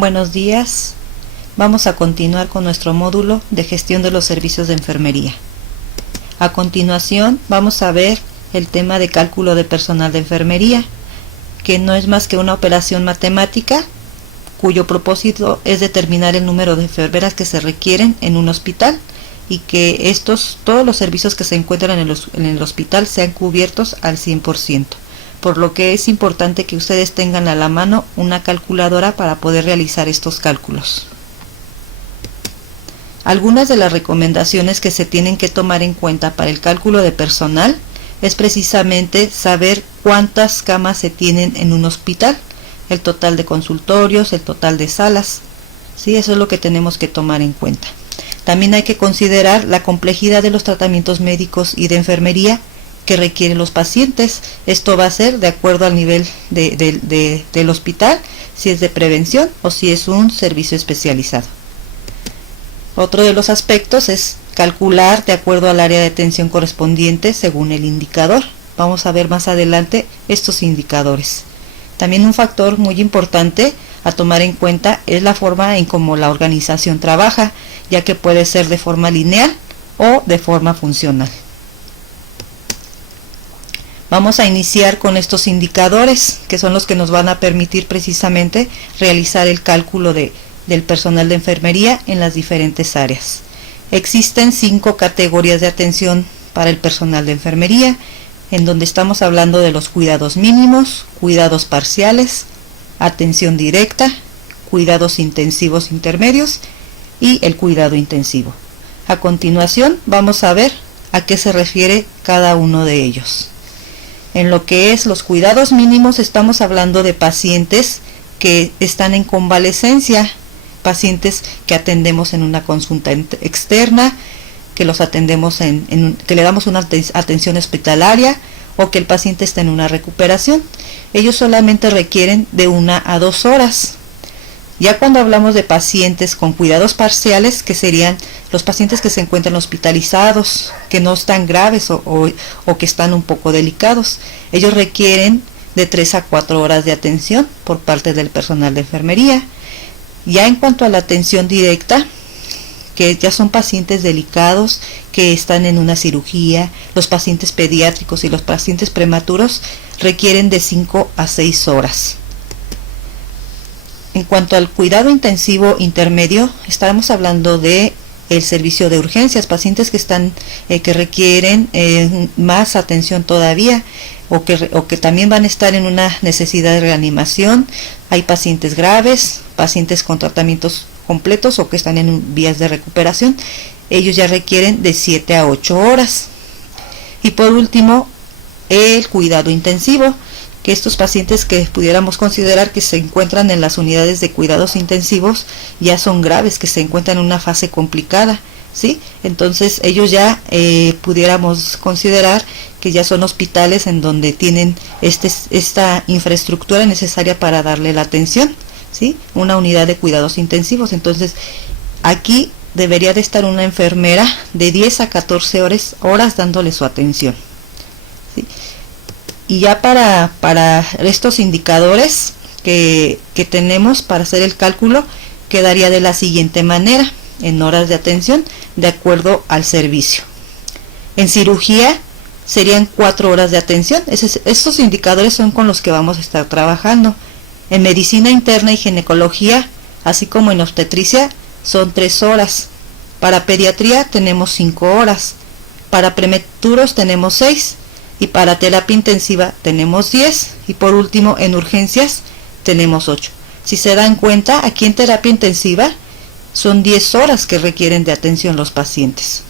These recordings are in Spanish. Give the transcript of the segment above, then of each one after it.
Buenos días. Vamos a continuar con nuestro módulo de gestión de los servicios de enfermería. A continuación vamos a ver el tema de cálculo de personal de enfermería, que no es más que una operación matemática cuyo propósito es determinar el número de enfermeras que se requieren en un hospital y que todos los servicios que se encuentran en el hospital sean cubiertos al 100%. Por lo que es importante que ustedes tengan a la mano una calculadora para poder realizar estos cálculos. Algunas de las recomendaciones que se tienen que tomar en cuenta para el cálculo de personal es precisamente saber cuántas camas se tienen en un hospital, el total de consultorios, el total de salas. ¿Sí? Eso es lo que tenemos que tomar en cuenta. También hay que considerar la complejidad de los tratamientos médicos y de enfermería que requieren los pacientes. Esto va a ser de acuerdo al nivel del hospital, si es de prevención o si es un servicio especializado. Otro de los aspectos es calcular de acuerdo al área de atención correspondiente según el indicador. Vamos a ver más adelante estos indicadores. También un factor muy importante a tomar en cuenta es la forma en cómo la organización trabaja, ya que puede ser de forma lineal o de forma funcional. Vamos a iniciar con estos indicadores, que son los que nos van a permitir precisamente realizar el cálculo del personal de enfermería en las diferentes áreas. Existen 5 categorías de atención para el personal de enfermería, en donde estamos hablando de los cuidados mínimos, cuidados parciales, atención directa, cuidados intensivos intermedios y el cuidado intensivo. A continuación vamos a ver a qué se refiere cada uno de ellos. En lo que es los cuidados mínimos estamos hablando de pacientes que están en convalecencia, pacientes que atendemos en una consulta externa, que los atendemos que le damos una atención hospitalaria o que el paciente está en una recuperación. Ellos solamente requieren de 1 a 2 horas. Ya cuando hablamos de pacientes con cuidados parciales, que serían los pacientes que se encuentran hospitalizados, que no están graves o que están un poco delicados, ellos requieren de 3 a 4 horas de atención por parte del personal de enfermería. Ya en cuanto a la atención directa, que ya son pacientes delicados que están en una cirugía, los pacientes pediátricos y los pacientes prematuros requieren de 5 a 6 horas. En cuanto al cuidado intensivo intermedio, estaremos hablando de el servicio de urgencias, pacientes que requieren más atención todavía o que también van a estar en una necesidad de reanimación. Hay pacientes graves, pacientes con tratamientos completos o que están en vías de recuperación. Ellos ya requieren de 7 a 8 horas. Y por último, el cuidado intensivo, que estos pacientes que pudiéramos considerar que se encuentran en las unidades de cuidados intensivos ya son graves, que se encuentran en una fase complicada, ¿sí? Entonces ellos ya pudiéramos considerar que ya son hospitales en donde tienen esta infraestructura necesaria para darle la atención, ¿sí? Una unidad de cuidados intensivos. Entonces aquí debería de estar una enfermera de 10 a 14 horas dándole su atención, ¿sí? Y ya para estos indicadores que tenemos para hacer el cálculo, quedaría de la siguiente manera, en horas de atención, de acuerdo al servicio. En cirugía serían 4 horas de atención. Estos indicadores son con los que vamos a estar trabajando. En medicina interna y ginecología, así como en obstetricia, son 3 horas. Para pediatría tenemos 5 horas. Para prematuros tenemos 6. Y para terapia intensiva tenemos 10. Y por último, en urgencias tenemos 8. Si se dan cuenta, aquí en terapia intensiva son 10 horas que requieren de atención los pacientes.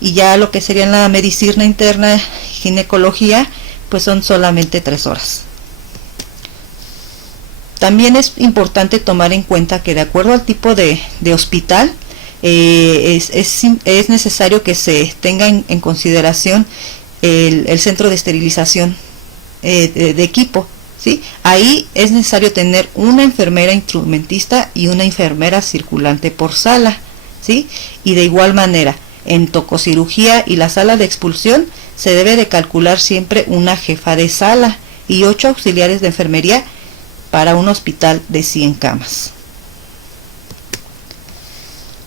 Y ya lo que sería en la medicina interna y ginecología, pues son solamente 3 horas. También es importante tomar en cuenta que de acuerdo al tipo de hospital, es necesario que se tenga en consideración el centro de esterilización de equipo, ¿sí? Ahí es necesario tener una enfermera instrumentista y una enfermera circulante por sala, ¿sí? Y de igual manera, en tococirugía y la sala de expulsión se debe de calcular siempre una jefa de sala y 8 auxiliares de enfermería para un hospital de 100 camas.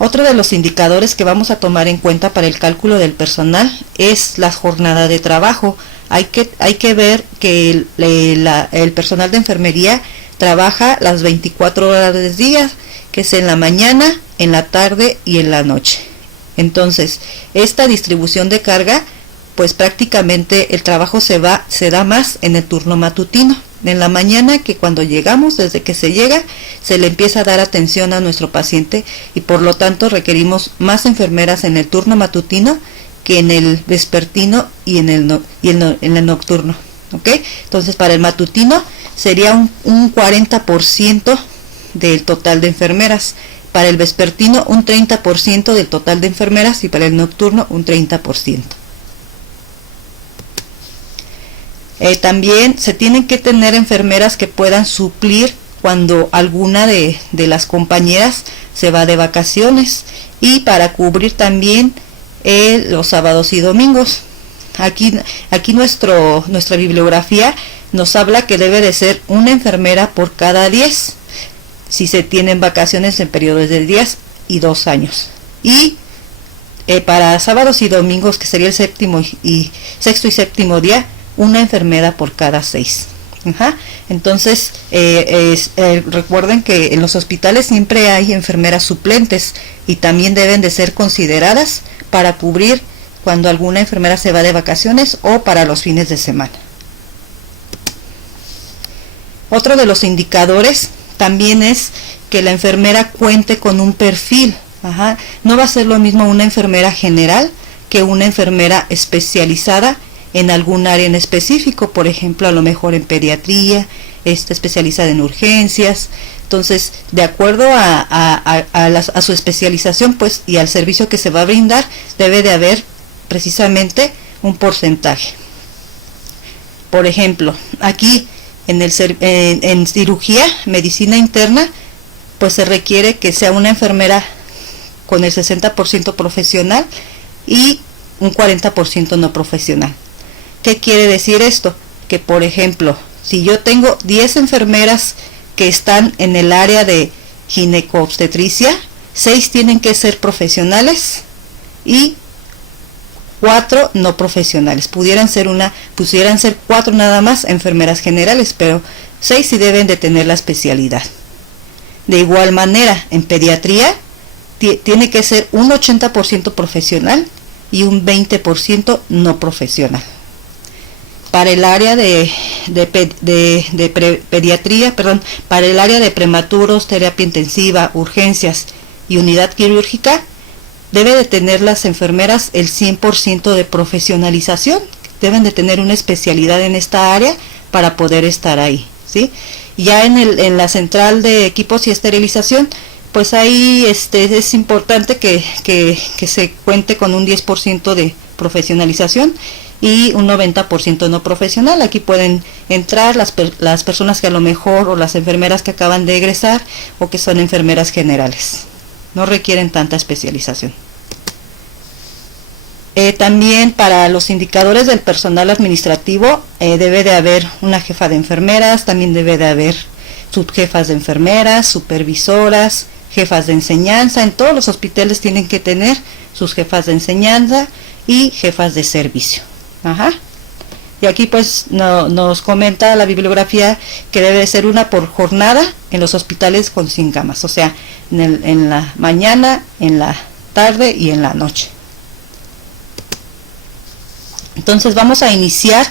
Otro de los indicadores que vamos a tomar en cuenta para el cálculo del personal es la jornada de trabajo. Hay que ver que el personal de enfermería trabaja las 24 horas del día, que es en la mañana, en la tarde y en la noche. Entonces, esta distribución de carga, pues prácticamente el trabajo se da más en el turno matutino. En la mañana, que cuando llegamos, desde que se llega, se le empieza a dar atención a nuestro paciente y por lo tanto requerimos más enfermeras en el turno matutino que en el vespertino y en el nocturno. ¿Ok? Entonces, para el matutino sería un 40% del total de enfermeras, para el vespertino un 30% del total de enfermeras y para el nocturno un 30%. También se tienen que tener enfermeras que puedan suplir cuando alguna de las compañeras se va de vacaciones y para cubrir también los sábados y domingos. Aquí nuestra bibliografía nos habla que debe de ser una enfermera por cada 10 si se tienen vacaciones en periodos de 10 y 2 años. Y para sábados y domingos, que sería el sexto y séptimo día, una enfermera por cada 6. Entonces, recuerden que en los hospitales siempre hay enfermeras suplentes y también deben de ser consideradas para cubrir cuando alguna enfermera se va de vacaciones o para los fines de semana. Otro de los indicadores también es que la enfermera cuente con un perfil. No va a ser lo mismo una enfermera general que una enfermera especializada en algún área en específico, por ejemplo, a lo mejor en pediatría, está especializada en urgencias. Entonces, de acuerdo a su especialización, pues, y al servicio que se va a brindar, debe de haber precisamente un porcentaje. Por ejemplo, aquí en cirugía, medicina interna, pues se requiere que sea una enfermera con el 60% profesional y un 40% no profesional. ¿Qué quiere decir esto? Que, por ejemplo, si yo tengo 10 enfermeras que están en el área de gineco-obstetricia, 6 tienen que ser profesionales y 4 no profesionales. Pudieran ser 4 nada más enfermeras generales, pero 6 sí deben de tener la especialidad. De igual manera, en pediatría tiene que ser un 80% profesional y un 20% no profesional. Para el área pediatría, para el área de prematuros, terapia intensiva, urgencias y unidad quirúrgica, debe de tener las enfermeras el 100% de profesionalización, deben de tener una especialidad en esta área para poder estar ahí, ¿sí? Ya en la central de equipos y esterilización, pues ahí es importante que se cuente con un 10% de profesionalización y un 90% no profesional. Aquí pueden entrar las personas que a lo mejor, o las enfermeras que acaban de egresar, o que son enfermeras generales. No requieren tanta especialización. También para los indicadores del personal administrativo, debe de haber una jefa de enfermeras, también debe de haber subjefas de enfermeras, supervisoras, jefas de enseñanza. En todos los hospitales tienen que tener sus jefas de enseñanza y jefas de servicio. Y aquí pues nos comenta la bibliografía que debe ser una por jornada en los hospitales con 100 camas, o sea, en la mañana, en la tarde y en la noche. Entonces vamos a iniciar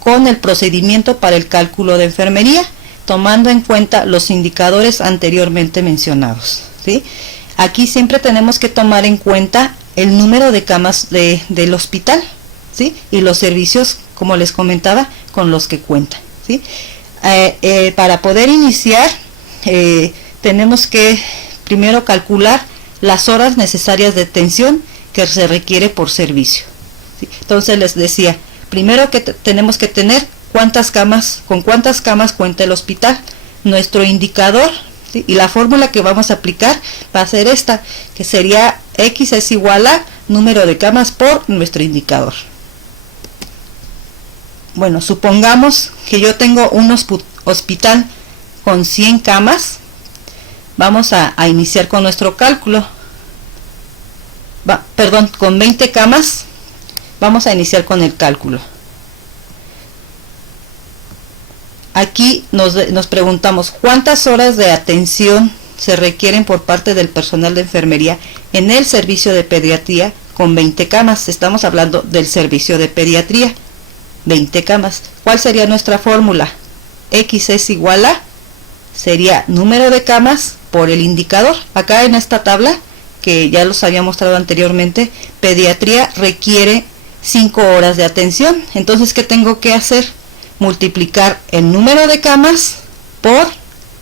con el procedimiento para el cálculo de enfermería, tomando en cuenta los indicadores anteriormente mencionados, ¿sí? Aquí siempre tenemos que tomar en cuenta el número de camas del hospital, ¿sí? Y los servicios, como les comentaba, con los que cuentan, ¿sí? Para poder iniciar, tenemos que primero calcular las horas necesarias de atención que se requiere por servicio, ¿sí? Entonces les decía, primero que tenemos que tener con cuántas camas cuenta el hospital, nuestro indicador, ¿sí? Y la fórmula que vamos a aplicar va a ser esta, que sería X es igual a número de camas por nuestro indicador. Bueno, supongamos que yo tengo un hospital con 100 camas, vamos a iniciar con nuestro cálculo. Con 20 camas, vamos a iniciar con el cálculo. Aquí nos preguntamos cuántas horas de atención se requieren por parte del personal de enfermería en el servicio de pediatría con 20 camas. Estamos hablando del servicio de pediatría, 20 camas. ¿Cuál sería nuestra fórmula? X es igual a, sería número de camas por el indicador. Acá en esta tabla, que ya los había mostrado anteriormente, pediatría requiere 5 horas de atención. Entonces, ¿qué tengo que hacer? Multiplicar el número de camas por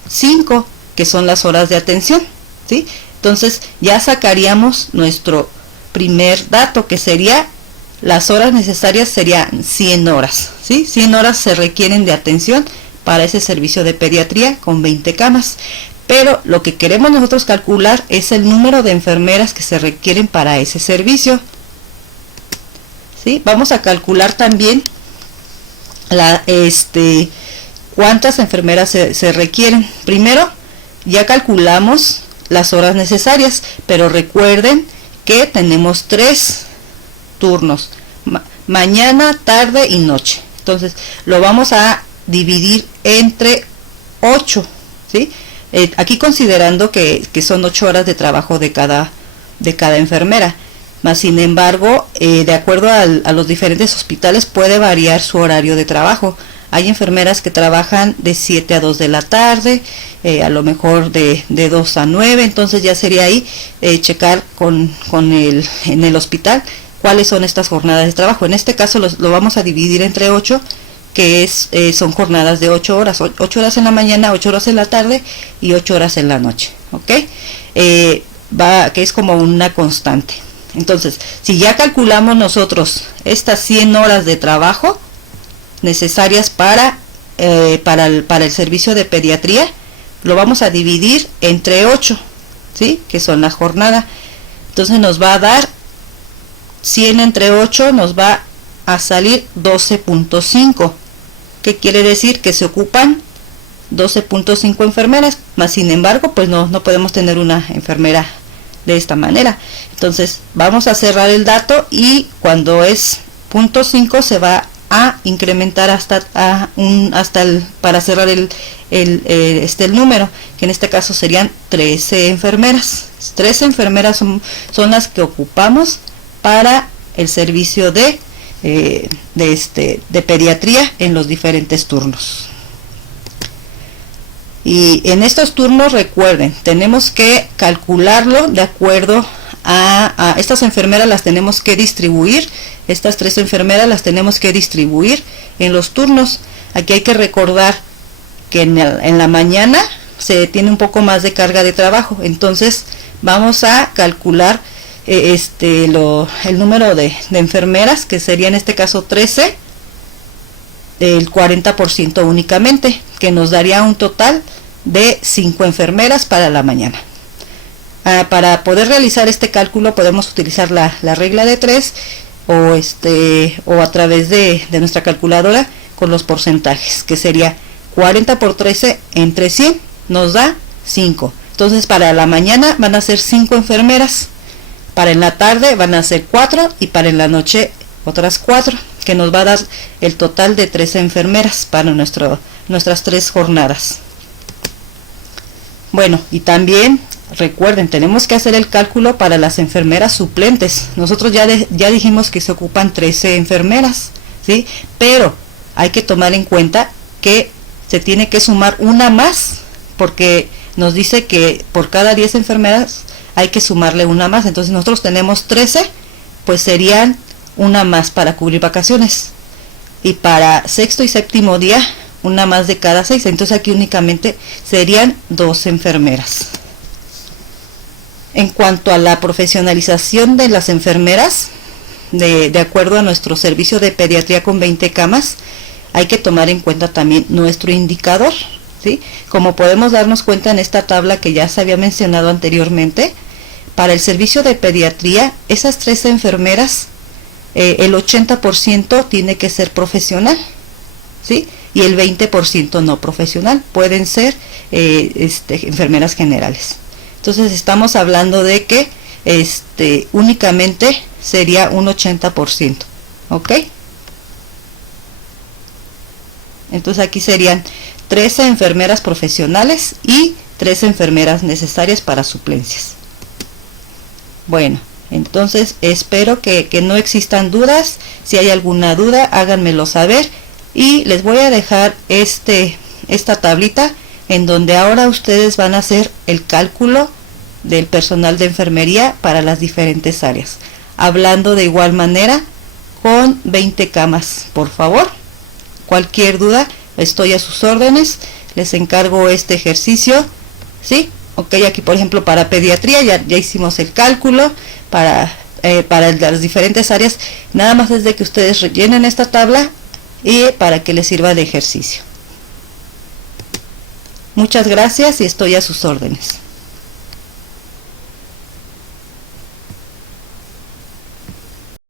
5, que son las horas de atención, ¿sí? Entonces ya sacaríamos nuestro primer dato, que sería las horas necesarias serían 100 horas, ¿sí? 100 horas se requieren de atención para ese servicio de pediatría con 20 camas. Pero lo que queremos nosotros calcular es el número de enfermeras que se requieren para ese servicio, ¿sí? Vamos a calcular también cuántas enfermeras se requieren. Primero ya calculamos las horas necesarias, pero recuerden que tenemos 3 turnos, mañana, tarde y noche. Entonces lo vamos a dividir entre 8, ¿sí? Aquí considerando que son 8 horas de trabajo de cada enfermera. Más sin embargo, de acuerdo a los diferentes hospitales puede variar su horario de trabajo. Hay enfermeras que trabajan de 7 a 2 de la tarde, a lo mejor de 2 a 9, entonces ya sería ahí checar en el hospital cuáles son estas jornadas de trabajo. En este caso lo vamos a dividir entre 8, que son jornadas de 8 horas, 8 horas en la mañana, 8 horas en la tarde y 8 horas en la noche, ¿ok? Que es como una constante. Entonces, si ya calculamos nosotros estas 100 horas de trabajo necesarias para el servicio de pediatría, lo vamos a dividir entre 8, ¿sí? Que son la jornada. Entonces nos va a dar 100 entre 8, nos va a salir 12.5. ¿Qué quiere decir? Que se ocupan 12.5 enfermeras, más sin embargo, pues no podemos tener una enfermera de esta manera. Entonces vamos a cerrar el dato y cuando es 0.5 se va a incrementar para cerrar el número, que en este caso serían 13 enfermeras. 13 enfermeras son las que ocupamos para el servicio de pediatría en los diferentes turnos. Y en estos turnos, recuerden, tenemos que calcularlo de acuerdo a estas enfermeras, las tenemos que distribuir, estas 3 enfermeras las tenemos que distribuir en los turnos. Aquí hay que recordar que en la mañana se tiene un poco más de carga de trabajo, entonces vamos a calcular el número de enfermeras, que sería en este caso 13, el 40% únicamente, que nos daría un total de 5 enfermeras para la mañana. Para poder realizar este cálculo podemos utilizar la regla de 3 o a través de nuestra calculadora con los porcentajes, que sería 40 por 13 entre 100 nos da 5. Entonces para la mañana van a ser 5 enfermeras, para en la tarde van a ser 4 y para en la noche otras 4, que nos va a dar el total de 13 enfermeras para nuestras 3 jornadas. Bueno, y también recuerden, tenemos que hacer el cálculo para las enfermeras suplentes. Nosotros ya dijimos que se ocupan 13 enfermeras, ¿sí? Pero hay que tomar en cuenta que se tiene que sumar una más, porque nos dice que por cada 10 enfermeras hay que sumarle una más. Entonces nosotros tenemos 13, pues serían una más para cubrir vacaciones. Y para sexto y séptimo día, una más de cada 6. Entonces aquí únicamente serían 2 enfermeras. En cuanto a la profesionalización de las enfermeras, de acuerdo a nuestro servicio de pediatría con 20 camas, hay que tomar en cuenta también nuestro indicador, ¿sí? Como podemos darnos cuenta en esta tabla que ya se había mencionado anteriormente, para el servicio de pediatría, esas 13 enfermeras, el 80% tiene que ser profesional, ¿sí? y el 20% no profesional, pueden ser enfermeras generales. Entonces estamos hablando de que únicamente sería un 80%, ¿ok? Entonces aquí serían 13 enfermeras profesionales y 13 enfermeras necesarias para suplencias. Bueno, entonces espero que no existan dudas. Si hay alguna duda, háganmelo saber. Y les voy a dejar esta tablita en donde ahora ustedes van a hacer el cálculo del personal de enfermería para las diferentes áreas. Hablando de igual manera con 20 camas, por favor. Cualquier duda, estoy a sus órdenes. Les encargo este ejercicio, ¿sí? Ok, aquí por ejemplo para pediatría ya hicimos el cálculo para las diferentes áreas. Nada más es de que ustedes rellenen esta tabla y para que les sirva de ejercicio. Muchas gracias y estoy a sus órdenes.